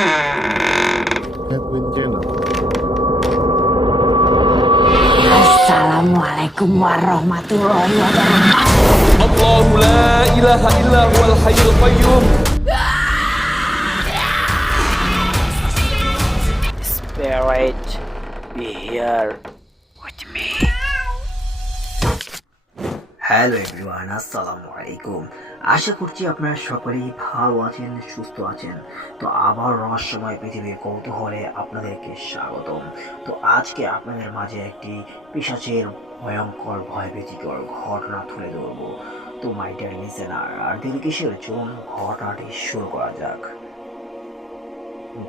Assalamualaikum warahmatullahi wabarakatuh. Allahu la ilaha illa huwal hayyul qayyum. Spirit, be here with me. Hello everyone, আসসালামু আলাইকুম। আশা করছি আপনারা সকলেই ভালো আছেন, সুস্থ আছেন। তো আবার রহস্যময় পৃথিবীর কৌতূহলে আপনাদেরকে স্বাগতম। তো আজকে আপনাদের মাঝে একটি পিশাচের ভয়ঙ্কর ভয়ভীতিকর ঘটনা তুলে ধরবো। তো মাই ডিয়ার লিসেনার, আর দেরি কিসের, চলুন ঘটনাটি শুরু করা যাক।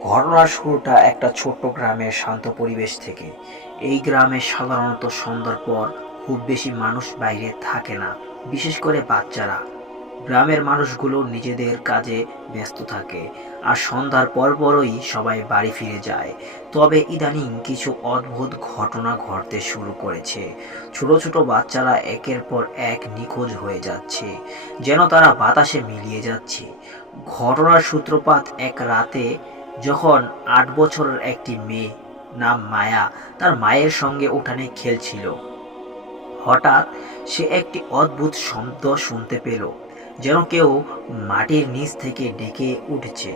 ঘটনার শুরুটা একটা ছোট্ট গ্রামের শান্ত পরিবেশ থেকে। এই গ্রামে সাধারণত সন্ধ্যার পর খুব বেশি মানুষ বাইরে থাকে না, বিশেষ করে বাচ্চারা। গ্রামের মানুষগুলো নিজেদের কাজে ব্যস্ত থাকে আর সন্ধ্যার পরপরই সবাই বাড়ি ফিরে যায়। তবে ইদানিং কিছু অদ্ভুত ঘটনা ঘটতে শুরু করেছে। ছোট ছোট বাচ্চারা একের পর এক নিখোঁজ হয়ে যাচ্ছে, যেন তারা বাতাসে মিলিয়ে যাচ্ছে। ঘটনার সূত্রপাত এক রাতে, যখন ৮ বছরের একটি মেয়ে নাম মায়া তার মায়ের সঙ্গে উঠানে খেলছিল। হঠাৎ সে একটি অদ্ভুত শব্দ শুনতে পেল, যেন কেউ মাটির নিচ থেকে ডেকে উঠছে।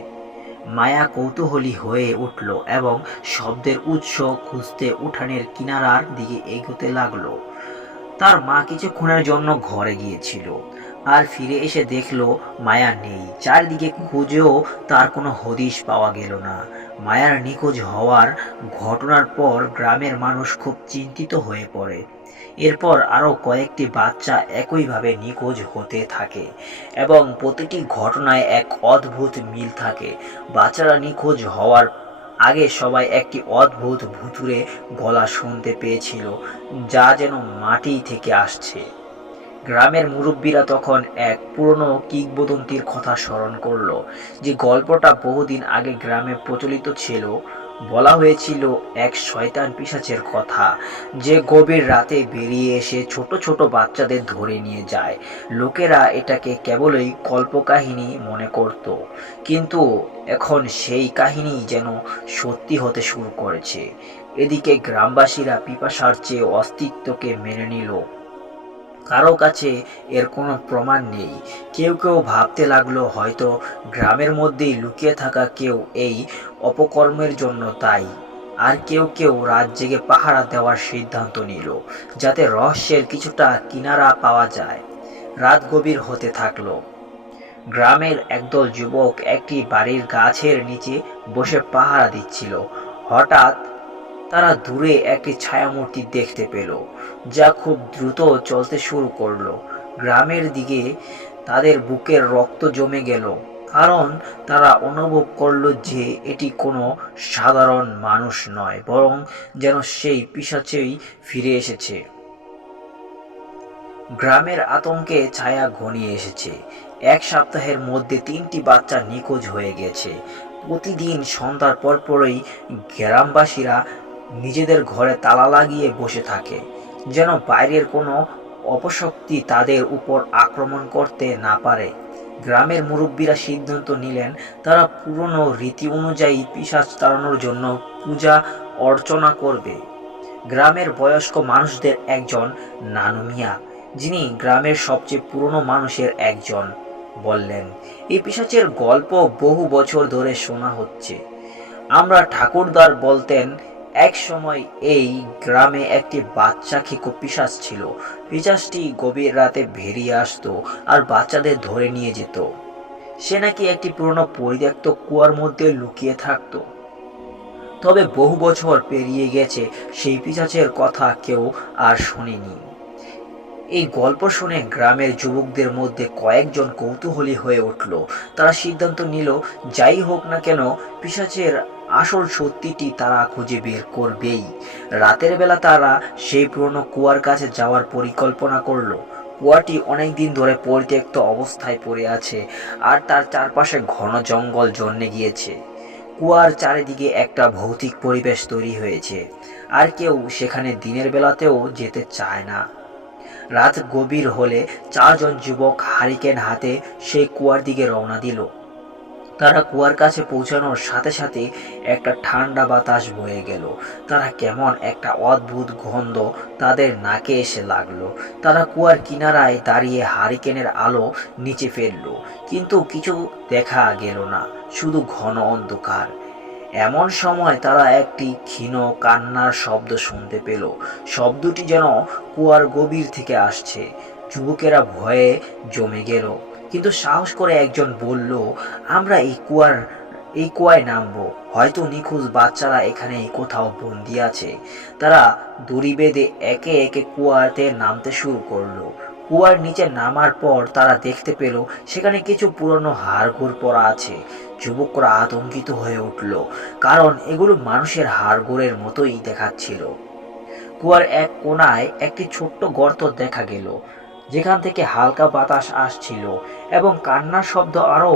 মায়া কৌতূহলী হয়ে উঠল এবং শব্দের উৎস খুঁজতে উঠানের কিনারার দিকে এগোতে লাগলো। তার মা কিছুক্ষণের জন্য ঘরে গিয়েছিল, আর ফিরে এসে দেখলো মায়া নেই। চারদিকে খুঁজেও তার কোনো হদিশ পাওয়া গেল না। মায়ার নিখোঁজ হওয়ার ঘটনার পর গ্রামের মানুষ খুব চিন্তিত হয়ে পড়ে। এরপর আরও কয়েকটি বাচ্চা একইভাবে নিখোঁজ হতে থাকে এবং প্রতিটি ঘটনায় এক অদ্ভুত মিল থাকে। বাচ্চারা নিখোঁজ হওয়ার আগে সবাই একটি অদ্ভুত ভুতুড়ে গলা শুনতে পেয়েছিল, যা যেন মাটি থেকে আসছে। গ্রামের মুরব্বীরা তখন এক পুরনো কিংবদন্তির কথা স্মরণ করল, যে গল্পটা বহুদিন আগে গ্রামে প্রচলিত ছিল। বলা হয়েছিল এক শয়তান পিশাচের কথা, যে গভীর রাতে বেরিয়ে এসে ছোট ছোট বাচ্চাদের ধরে নিয়ে যায়। লোকেরা এটাকে কেবলই কল্পকাহিনী মনে করত, কিন্তু এখন সেই কাহিনী যেন সত্যি হতে শুরু করেছে। এদিকে গ্রামবাসীরা পিপাসার চেয়ে অস্তিত্বকে মেনে নিল। কারো কাছে এর কোনো প্রমাণ নেই। কেউ কেউ ভাবতে লাগলো হয়তো গ্রামের মধ্যেই লুকিয়ে থাকা কেউ এই অপকর্মের জন্য দায়ী। আর কেউ কেউ রাত জেগে পাহারা দেওয়ার সিদ্ধান্ত নিল, যাতে রহস্যের কিছুটা কিনারা পাওয়া যায়। রাত গভীর হতে থাকলো। গ্রামের একদল যুবক একটি বাড়ির গাছের নিচে বসে পাহারা দিচ্ছিল। হঠাৎ তারা দূরে একটি ছায়ামূর্তি দেখতে পেল, যা খুব দ্রুত চলতে শুরু করলো। গ্রামের দিকে তাদের বুকের রক্ত জমে গেল, কারণ তারা অনুভব করলো যে এটি কোনো সাধারণ মানুষ নয়, বরং যেন সেই পিশাচই ফিরে এসেছে। গ্রামের আতঙ্কে ছায়া ঘনিয়ে এসেছে। এক সপ্তাহের মধ্যে 3টি বাচ্চা নিখোঁজ হয়ে গেছে। প্রতিদিন সন্ধ্যার পরপরই গ্রামবাসীরা নিজেদের ঘরে তালা লাগিয়ে বসে থাকে, যেন বাইরের কোনো অপশক্তি তাদের উপর আক্রমণ করতে না পারে। গ্রামের মুরব্বীরা সিদ্ধান্ত নিলেন তারা পুরনো রীতি অনুযায়ী পিশাচ তাড়ানোর জন্য পূজা অর্চনা করবে। গ্রামের বয়স্ক মানুষদের একজন, নানু মিয়া, যিনি গ্রামের সবচেয়ে পুরনো মানুষের একজন, বললেন, এই পিশাচের গল্প বহু বছর ধরে শোনা হচ্ছে। আমরা ঠাকুরদার বলতেন এক সময় এই গ্রামে একটি বাচ্চা খেকো পিশাচ ছিল। পিশাচটি গভীর রাতে বেরিয়ে আসতো আর বাচ্চাদের ধরে নিয়ে যেত। সে নাকি একটি পুরনো পরিত্যক্ত কুয়ার মধ্যে লুকিয়ে থাকতো। তবে বহু বছর পেরিয়ে গেছে, সেই পিশাচের কথা কেউ আর শোনেনি। এই গল্প শুনে গ্রামের যুবকদের মধ্যে কয়েকজন কৌতূহলী হয়ে উঠল। তারা সিদ্ধান্ত নিল, যাই হোক না কেন, পিশাচের আসল সত্যিটি তারা খুঁজে বের করবেই। রাতের বেলা তারা সেই পুরনো কুয়ার কাছে যাওয়ার পরিকল্পনা করলো। কুয়াটি অনেকদিন ধরে পরিত্যক্ত অবস্থায় পড়ে আছে, আর তার চারপাশে ঘন জঙ্গল জন্মে গিয়েছে। কুয়ার চারিদিকে একটা ভৌতিক পরিবেশ তৈরি হয়েছে, আর কেউ সেখানে দিনের বেলাতেও যেতে চায় না। রাত গভীর হলে 4 জন যুবক হারিকেন হাতে সেই কুয়ার দিকে রওনা দিল। তারা কুয়ার কাছে পৌঁছানোর সাথে সাথে একটা ঠান্ডা বাতাস বয়ে গেল। তারা কেমন একটা অদ্ভুত গন্ধ তাদের নাকে এসে লাগলো। তারা কুয়ার কিনারায় দাঁড়িয়ে হারিকেনের আলো নিচে ফেললো, কিন্তু কিছু দেখা গেল না, শুধু ঘন অন্ধকার। এমন সময় তারা একটি ক্ষীণ কান্নার শব্দ শুনতে পেল। শব্দটি যেন কুয়ার গভীর থেকে আসছে। যুবকেরা ভয়ে জমে গেল, কিন্তু সাহস করে একজন বলল, আমরা এই কুয়ায় নামবো, হয়তো নিখোঁজ বাচ্চারা এখানে কোথাও বন্দি আছে। তারা দড়ি বেঁধে একে একে কুয়াতে নামতে শুরু করলো। কুয়ার নিচে নামার পর তারা দেখতে পেল সেখানে কিছু পুরনো হাড়গোড় পড়া আছে। যুবকরা আতঙ্কিত হয়ে উঠল, কারণ এগুলো মানুষের হাড়গোড়ের মতোই দেখাচ্ছিল। কুয়ার এক কোণায় একটি ছোট্ট গর্ত দেখা গেল, যেখান থেকে হালকা বাতাস আসছিল এবং কান্নার শব্দ আরও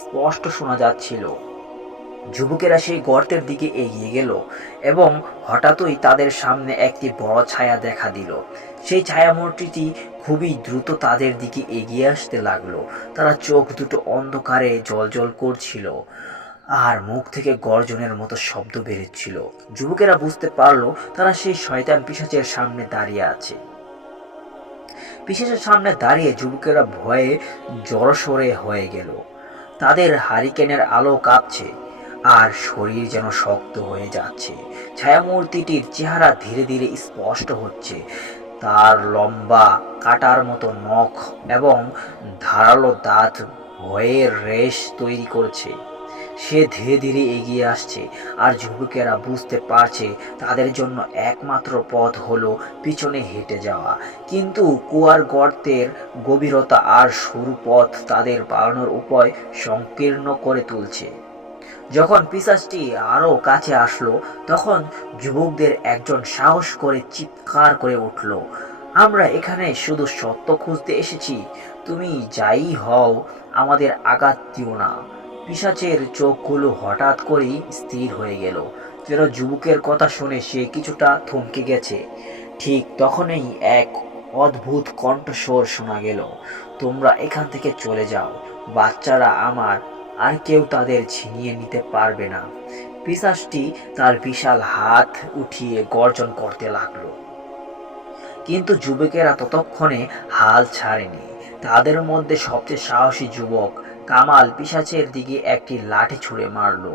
স্পষ্ট শোনা যাচ্ছিল। যুবকেরা সেই গর্তের দিকে এগিয়ে গেল এবং হঠাৎই তাদের সামনে একটি বড় ছায়া দেখা দিল। সেই ছায়ামূর্তিটি খুবই দ্রুত তাদের দিকে এগিয়ে আসতে লাগলো। তারা চোখ দুটো অন্ধকারে জ্বলজ্বল করছিল আর মুখ থেকে গর্জনের মতো শব্দ বেরোচ্ছিল। যুবকেরা বুঝতে পারলো তারা সেই শয়তান পিশাচের সামনে দাঁড়িয়ে আছে। পিশাচের সামনে দাঁড়িয়ে যুবকেরা ভয়ে জড়সড়ে হয়ে গেল। তাদের হারিকেনের আলো কাঁপছে আর শরীর যেন শক্ত হয়ে যাচ্ছে। ছায়ামূর্তিটির চেহারা ধীরে ধীরে স্পষ্ট হচ্ছে। তার লম্বা কাটার মতো নখ এবং ধারালো দাঁত ভয়ের রেশ তৈরি করছে। সে ধীরে ধীরে এগিয়ে আসছে আর যুবকেরা বুঝতে পারছে তাদের জন্য একমাত্র পথ হলো পিছনে হেঁটে যাওয়া। কিন্তু কুয়ার গর্তের গভীরতা আর সরু পথ তাদের পালানোর উপায় সংকীর্ণ করে তুলছে। যখন পিশাচটি আরো কাছে আসলো, তখন যুবকদের একজন সাহস করে চিৎকার করে উঠল, আমরা এখানে শুধু সত্য খুঁজতে এসেছি, তুমি যাই হও আমাদের আঘাত দিও না। পিশাচের চোখগুলো হঠাৎ করেই স্থির হয়ে গেল, যেন যুবকের কথা শুনে সে কিছুটা থমকে গেছে। ঠিক তখনই এক অদ্ভুত কণ্ঠস্বর শোনা গেল, তোমরা এখান থেকে চলে যাও, বাচ্চারা আমার, আর কেউ তাদের ছিনিয়ে নিতে পারবে না। পিশাচটি তার বিশাল হাত উঠিয়ে গর্জন করতে লাগলো, কিন্তু যুবকেরা ততক্ষণে হাল ছাড়েনি। তাদের মধ্যে সবচেয়ে সাহসী যুবক কামাল পিশাচের দিকে একটি লাঠি ছুঁড়ে মারল।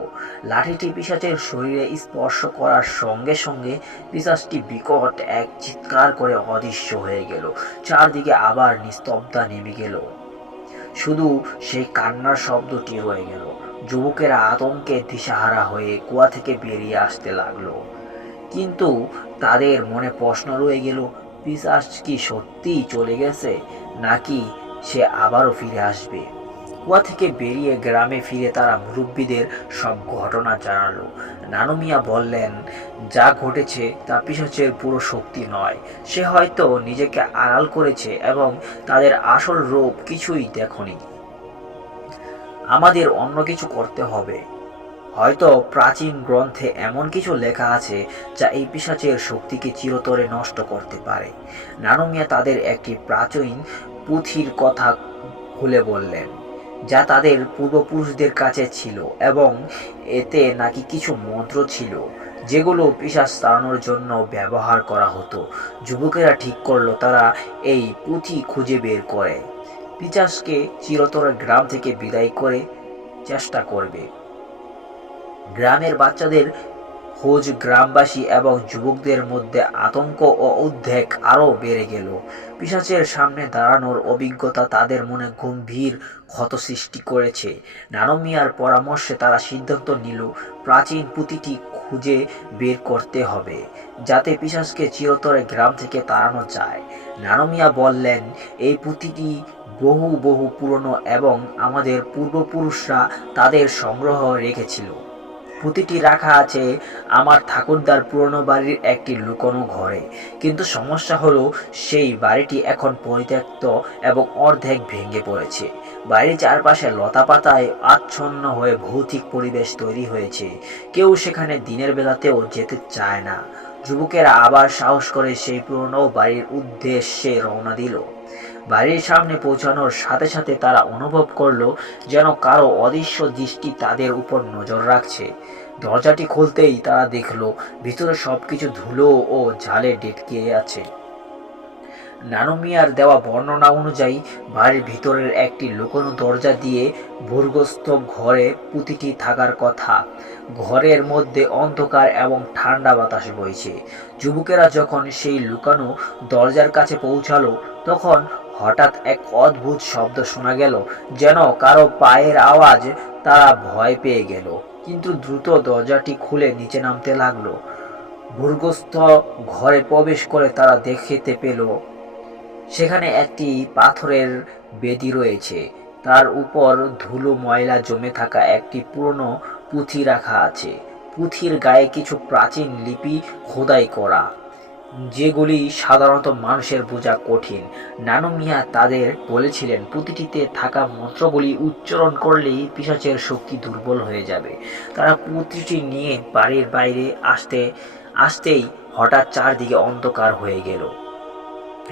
লাঠিটি পিশাচের শরীরে স্পর্শ করার সঙ্গে সঙ্গে পিশাচটি বিকট এক চিৎকার করে অদৃশ্য হয়ে গেল। চারদিকে আবার নিস্তব্ধতা নেমে গেল, শুধু সেই কান্নার শব্দটি রয়ে গেল। যুবকেরা আতঙ্কে দিশাহারা হয়ে কুয়া থেকে বেরিয়ে আসতে লাগলো, কিন্তু তাদের মনে প্রশ্ন রয়ে গেল, পিশাচ কি সত্যিই চলে গেছে, নাকি সে আবারও ফিরে আসবে? কুয়া থেকে বেরিয়ে গ্রামে ফিরে তারা মুরব্বীদের সব ঘটনা জানালো। নানু মিয়া বললেন, যা ঘটেছে তা পিশাচের পুরো শক্তি নয়, সে হয়তো নিজেকে আড়াল করেছে এবং তাদের আসল রূপ কিছুই দেখনি। আমাদের অন্য কিছু করতে হবে। হয়তো প্রাচীন গ্রন্থে এমন কিছু লেখা আছে যা এই পিশাচের শক্তিকে চিরতরে নষ্ট করতে পারে। নানু মিয়া তাদের একটি প্রাচীন পুঁথির কথা খুলে বললেন, যা তাদের পূর্বপুরুষদের কাছে ছিল, এবং এতে নাকি কিছু মন্ত্র ছিল যেগুলো পিশাচ তাড়ানোর জন্য ব্যবহার করা হতো। যুবকেরা ঠিক করলো তারা এই পুঁথি খুঁজে বের করে পিশাচকে চিরতরে গ্রাম থেকে বিদায় করে চেষ্টা করবে। গ্রামের বাচ্চাদের খোঁজ গ্রামবাসী এবং যুবকদের মধ্যে আতঙ্ক ও উদ্বেগ আরও বেড়ে গেল। পিশাচের সামনে দাঁড়ানোর অভিজ্ঞতা তাদের মনে গম্ভীর ক্ষত সৃষ্টি করেছে। নানু মিয়ার পরামর্শে তারা সিদ্ধান্ত নিল প্রাচীন পুঁথিটি খুঁজে বের করতে হবে, যাতে পিশাচকে চিরতরে গ্রাম থেকে তাড়ানো যায়। নানু মিয়া বললেন, এই পুঁথিটি বহু বহু পুরনো এবং আমাদের পূর্বপুরুষরা তাদের সংগ্রহ রেখেছিল। পুঁথিটি রাখা আছে আমার ঠাকুরদার পুরনো বাড়ির একটি লুকোনো ঘরে, কিন্তু সমস্যা হলো সেই বাড়িটি এখন পরিত্যক্ত এবং অর্ধেক ভেঙে পড়েছে। বাড়ির চারপাশে লতাপাতায় আচ্ছন্ন হয়ে ভৌতিক পরিবেশ তৈরি হয়েছে, কেউ সেখানে দিনের বেলাতেও যেতে চায় না। যুবকেরা আবার সাহস করে সেই পুরনো বাড়ির উদ্দেশ্যে রওনা দিল। বাড়ির সামনে পৌঁছানোর সাথে সাথে তারা অনুভব করলো যেন কারো অদৃশ্য দৃষ্টি তাদের উপর নজর রাখছে। দরজাটি খুলতেই তারা দেখলো ভিতরে সবকিছু ধুলো ও ঝালে ডেটকে আছে। নানু মিয়ার দেওয়া বর্ণনা অনুযায়ী বাড়ির ভিতরের একটি লুকোনো দরজা দিয়ে ভূগর্ভস্থ ঘরে পুঁতিটি থাকার কথা। ঘরের মধ্যে অন্ধকার এবং ঠান্ডা বাতাস বইছে। যুবকেরা যখন সেই লুকানো দরজার কাছে পৌঁছালো তখন হঠাৎ এক অদ্ভুত শব্দ শোনা গেল, যেন কারো পায়ের আওয়াজ। তারা ভয় পেয়ে গেল, কিন্তু দ্রুত দরজাটি খুলে নিচে নামতে লাগলো। ভূগর্ভস্থ ঘরে প্রবেশ করে তারা দেখতে পেল সেখানে একটি পাথরের বেদি রয়েছে। তার উপর ধুলো ময়লা জমে থাকা একটি পুরনো পুঁথি রাখা আছে। পুঁথির গায়ে কিছু প্রাচীন লিপি খোদাই করা, যেগুলি সাধারণত মানুষের বোঝা কঠিন। নানু মিয়া তাদের বলেছিলেন পুঁথিটিতে থাকা মন্ত্রগুলি উচ্চারণ করলেই পিশাচের শক্তি দুর্বল হয়ে যাবে। তারা পুঁথিটি নিয়ে বাড়ির বাইরে আসতেই হঠাৎ চারদিকে অন্ধকার হয়ে গেল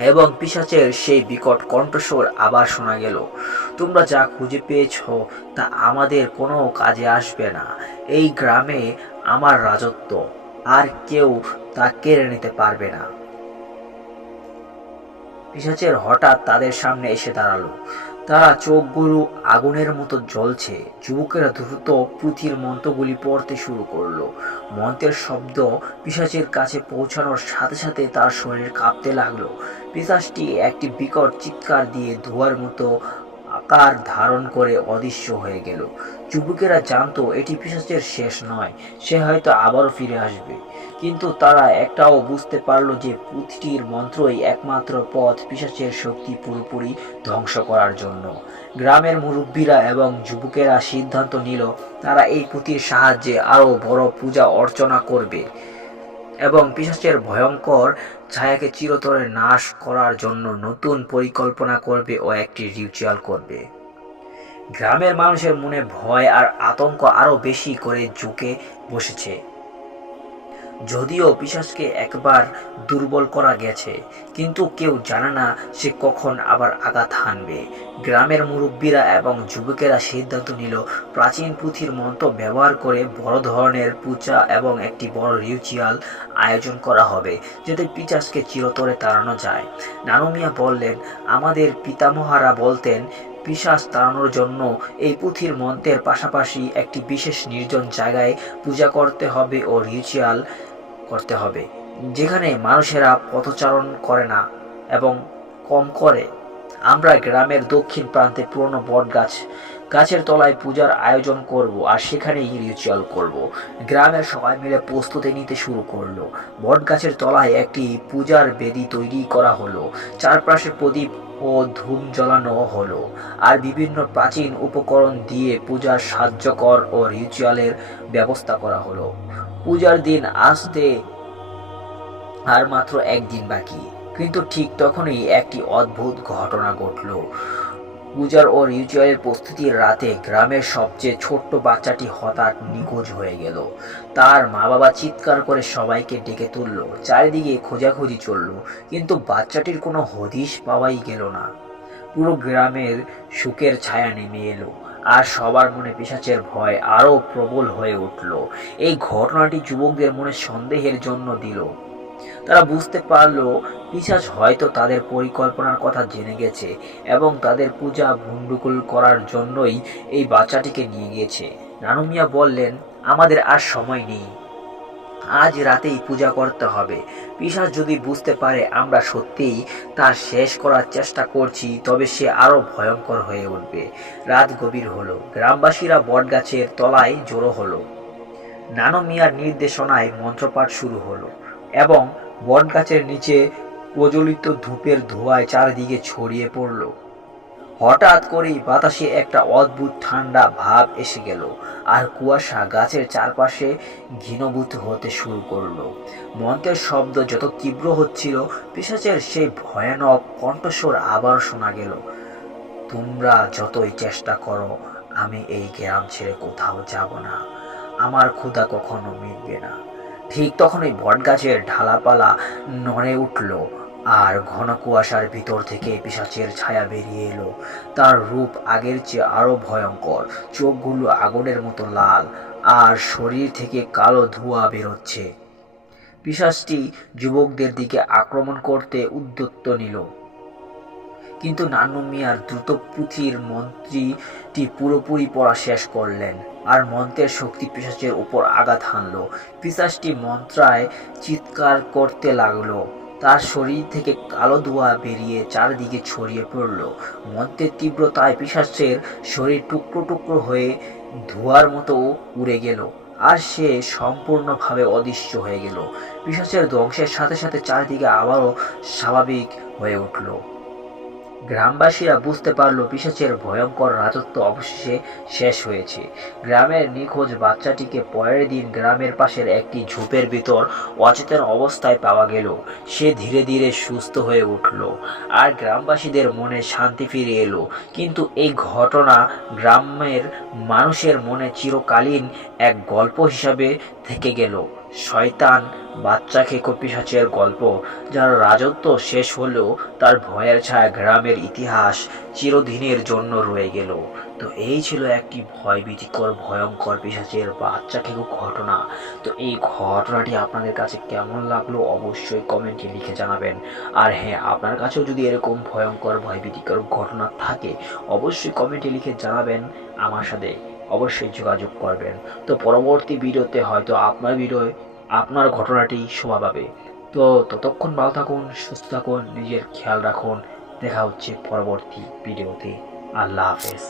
এবং পিশাচের সেই বিকট কণ্ঠস্বর আবার শোনা গেল, তোমরা যা খুঁজে পেয়েছ তা আমাদের কোনো কাজে আসবে না। এই গ্রামে আমার রাজত্ব, আর কেউ তা কেড়ে নিতে পারবে না। পিশাচের হঠাৎ তাদের সামনে এসে দাঁড়ালো। তারা চোখগুলো আগুনের মতো জ্বলছে। যুবকেরা দ্রুত পুঁথির মন্ত্রগুলি পড়তে শুরু করলো। মন্ত্রের শব্দ পিশাচের কাছে পৌঁছানোর সাথে সাথে তার শরীর কাঁপতে লাগলো। পিশাচটি একটি বিকট চিৎকার দিয়ে ধোঁয়ার মতো আকার ধারণ করে অদৃশ্য হয়ে গেল। যুবকেরা জানতো এটি পিশাচের শেষ নয়, সে হয়তো আবারও ফিরে আসবে। কিন্তু তারা একটাও বুঝতে পারলো যে পুঁথিটির মন্ত্রই একমাত্র পথ পিশাচের শক্তি পুরোপুরি ধ্বংস করার জন্য। গ্রামের মুরব্বীরা এবং যুবকেরা সিদ্ধান্ত নিল তারা এই পুঁথির সাহায্যে আরও বড় পূজা অর্চনা করবে এবং পিশাচের ভয়ঙ্কর ছায়াকে চিরতরে নাশ করার জন্য নতুন পরিকল্পনা করবে ও একটি রিচুয়াল করবে। গ্রামের মানুষের মনে ভয় আর আতঙ্ক আরো বেশি করে ঝুঁকে বসেছে। যদিও পিশাচকে একবার দুর্বল করা গেছে, কিন্তু কেউ জানে না সে কখন আবার আঘাত হানবে। গ্রামের মুরব্বীরা এবং যুবকেরা সিদ্ধান্ত নিল প্রাচীন পুঁথির মন্ত্র ব্যবহার করে বড় ধরনের পূজা এবং একটি বড় রিচুয়াল আয়োজন করা হবে, যাতে পিশাচকে চিরতরে তাড়ানো যায়। নানু মিয়া বললেন, আমাদের পিতামহারা বলতেন পিশাচ তাড়ানোর জন্য এই পুঁথির মন্ত্রের পাশাপাশি একটি বিশেষ নির্জন জায়গায় পূজা করতে হবে ও রিচুয়াল করতে হবে, যেখানে মানুষেরা পথচারণ করে না এবং কম করে। আমরা গ্রামের দক্ষিণ প্রান্তে পুরনো গাছের তলায় পূজার আয়োজন করব আর সেখানেই রিচুয়াল করব। গ্রামের সবাই মিলে প্রস্তুতি নিতে শুরু করলো। বট গাছের তলায় একটি পূজার বেদি তৈরি করা হলো, চারপাশে প্রদীপ ও ধূপ জ্বালানো হলো, আর বিভিন্ন প্রাচীন উপকরণ দিয়ে পূজার সাহায্যকর ও রিচুয়ালের ব্যবস্থা করা হলো। পূজার দিন আসতে আর মাত্র একদিন বাকি, কিন্তু ঠিক তখনই একটি অদ্ভুত ঘটনা ঘটল। পূজার ও রিচুয়ালের প্রস্তুতির রাতে গ্রামের সবচেয়ে ছোট্ট বাচ্চাটি হঠাৎ নিখোঁজ হয়ে গেল। তার মা বাবা চিৎকার করে সবাইকে ডেকে তুলল। চারিদিকে খোঁজাখুঁজি চলল, কিন্তু বাচ্চাটির কোনো হদিশ পাওয়াই গেল না। পুরো গ্রামের শোকের ছায়া নেমে এলো, আর সবার মনে পিশাচের ভয় আরো প্রবল হয়ে উঠল। এই ঘটনাটি যুবকদের মনে সন্দেহের জন্য দিল। তারা বুঝতে পারলো পিশাচ হয়তো তাদের পরিকল্পনার কথা জেনে গেছে এবং তাদের পূজা ভণ্ডুল করার জন্যই এই বাচ্চাটিকে নিয়ে গিয়েছে। নানু মিয়া বললেন, আমাদের আর সময় নেই, আজ রাতেই পূজা করতে হবে। পিশাচ যদি বুঝতে পারে আমরা সত্যিই তার শেষ করার চেষ্টা করছি, তবে সে আরো ভয়ঙ্কর হয়ে উঠবে। রাত গভীর হলো, গ্রামবাসীরা বটগাছের তলায় জড়ো হলো। নানু মিয়ার নির্দেশনায় মন্ত্রপাঠ শুরু হলো এবং বটগাছের নিচে প্রজ্বলিত ধূপের ধোঁয়ায় চারিদিকে ছড়িয়ে পড়ল। হঠাৎ করেই বাতাসে একটা অদ্ভুত ঠান্ডা ভাব এসে গেল, আর কুয়াশা গাছের চারপাশে ঘনীভূত হতে শুরু করলো। মন্ত্রের শব্দ যত তীব্র হচ্ছিল, পিশাচের সেই ভয়ানক কণ্ঠস্বর আবার শোনা গেল, তোমরা যতই চেষ্টা করো আমি এই গ্রাম ছেড়ে কোথাও যাব না, আমার ক্ষুধা কখনো মিটবে না। ঠিক তখনই বটগাছের ঢালাপালা নড়ে উঠল, আর ঘন কুয়াশার ভিতর থেকে পিশাচের ছায়া বেরিয়ে এলো। তার রূপ আগের চেয়ে আরো ভয়ঙ্কর, চোখগুলো আগুনের মতো লাল আর শরীর থেকে কালো ধোঁয়া বেরোচ্ছে। পিশাচটি যুবকদের দিকে আক্রমণ করতে উদ্যত নিল, কিন্তু নান্নু মিয়ার দ্রুত পুঁথির মন্ত্রীটি পুরোপুরি পড়া শেষ করলেন আর মন্ত্রের শক্তি পিশাচের উপর আঘাত হানল। পিশাচটি মন্ত্রায় চিৎকার করতে লাগলো, তার শরীর থেকে কালো ধোঁয়া বেরিয়ে চারদিকে ছড়িয়ে পড়ল। মন্ত্রের তীব্রতায় পিশাচের শরীর টুকরো টুকরো হয়ে ধোঁয়ার মতো উড়ে গেল আর সে সম্পূর্ণভাবে অদৃশ্য হয়ে গেল। পিশাচের ধ্বংসের সাথে সাথে চারদিকে আবারও স্বাভাবিক হয়ে উঠল। গ্রামবাসীরা বুঝতে পারল পিশাচের ভয়ঙ্কর রাজত্ব অবশেষে শেষ হয়েছে। গ্রামের নিখোঁজ বাচ্চাটিকে পরের দিন গ্রামের পাশের একটি ঝোপের ভিতর অচেতন অবস্থায় পাওয়া গেল। সে ধীরে ধীরে সুস্থ হয়ে উঠল আর গ্রামবাসীদের মনে শান্তি ফিরে এলো। কিন্তু এই ঘটনা গ্রামের মানুষের মনে চিরকালীন এক গল্প হিসাবে থেকে গেল। শয়তান বাচ্চা খেকো পিশাচের গল্প, যার রাজত্ব শেষ হলেও তার ভয়ের ছায়া গ্রামের ইতিহাস চিরদিনের জন্য রয়ে গেল। তো এই ছিল একটি ভয়ভীতিকর ভয়ঙ্কর পিশাচের বাচ্চা খেকো ঘটনা। তো এই ঘটনাটি আপনাদের কাছে কেমন লাগলো অবশ্যই কমেন্টে লিখে জানাবেন। আর হ্যাঁ, আপনার কাছেও যদি এরকম ভয়ঙ্কর ভয়ভীতিকর ঘটনা থাকে অবশ্যই কমেন্টে লিখে জানাবেন, আমার সাথে অবশ্যই যোগাযোগ করবেন। তো পরবর্তী ভিডিওতে হয়তো আপনার ঘটনাটি শোভা পাবে। তো ততক্ষণ ভালো থাকুন, সুস্থ থাকুন, নিজের খেয়াল রাখুন। দেখা হচ্ছে পরবর্তী ভিডিওতে। আল্লাহ হাফেজ।